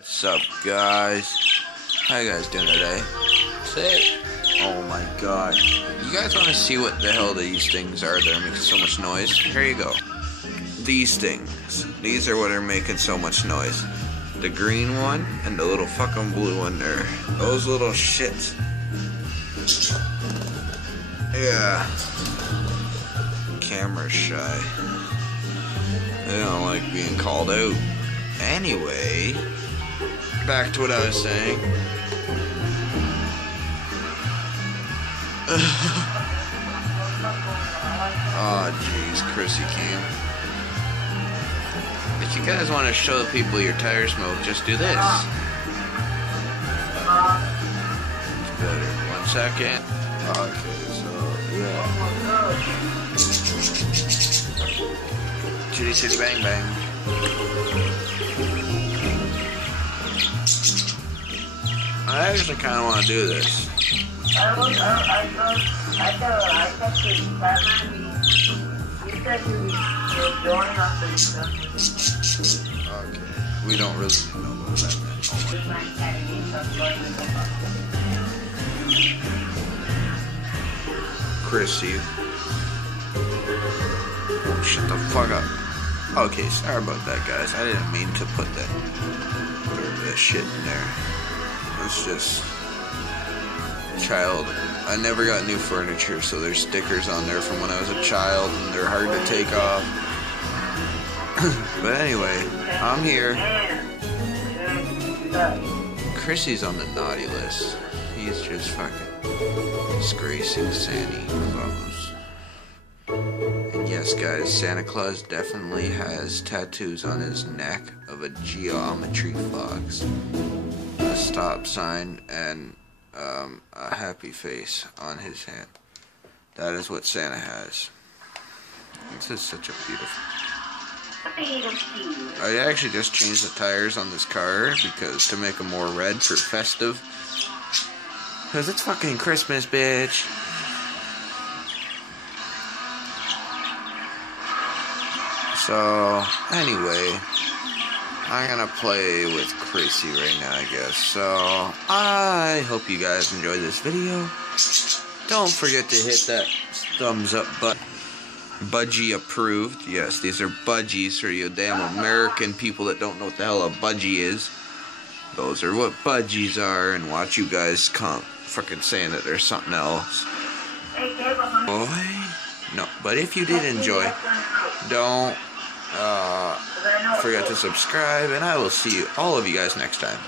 What's up, guys? How you guys doing today? Oh my god. You guys want to see what the hell these things are that are making so much noise? Here you go. These things. These are what are making so much noise. The green one and the little fucking blue one there. Those little shits. Yeah. Camera's shy. They don't like being called out. Anyway, back to what I was saying. Oh jeez, Chrissy came. If you guys want to show the people your tire smoke, just do this. It's better. 1 second. Okay, so yeah. Chitty chitty bang bang. I actually kind of want to do this. Okay, we don't really know about that. Chrissy. Shut the fuck up. Okay, sorry about that, guys. I didn't mean to put that shit in there. It's just child. I never got new furniture, so there's stickers on there from when I was a child, and they're hard to take off. But anyway, I'm here. Chrissy's on the naughty list. He's just fucking disgracing Santa Claus. And yes, guys, Santa Claus definitely has tattoos on his neck of a geometry box, a stop sign, and a happy face on his hand. That is what Santa has. This is such a beautiful. I actually just changed the tires on this car because to make them more red for festive. Because it's fucking Christmas, bitch. So, anyway, I'm gonna play with Chrissy right now, I guess. So, I hope you guys enjoyed this video. Don't forget to hit that thumbs up button. Budgie approved. Yes, these are budgies for you damn American people that don't know what the hell a budgie is. Those are what budgies are, and watch you guys come freaking saying that there's something else. Boy, no. But if you did enjoy, don't forget to subscribe, and I will see all of you guys next time.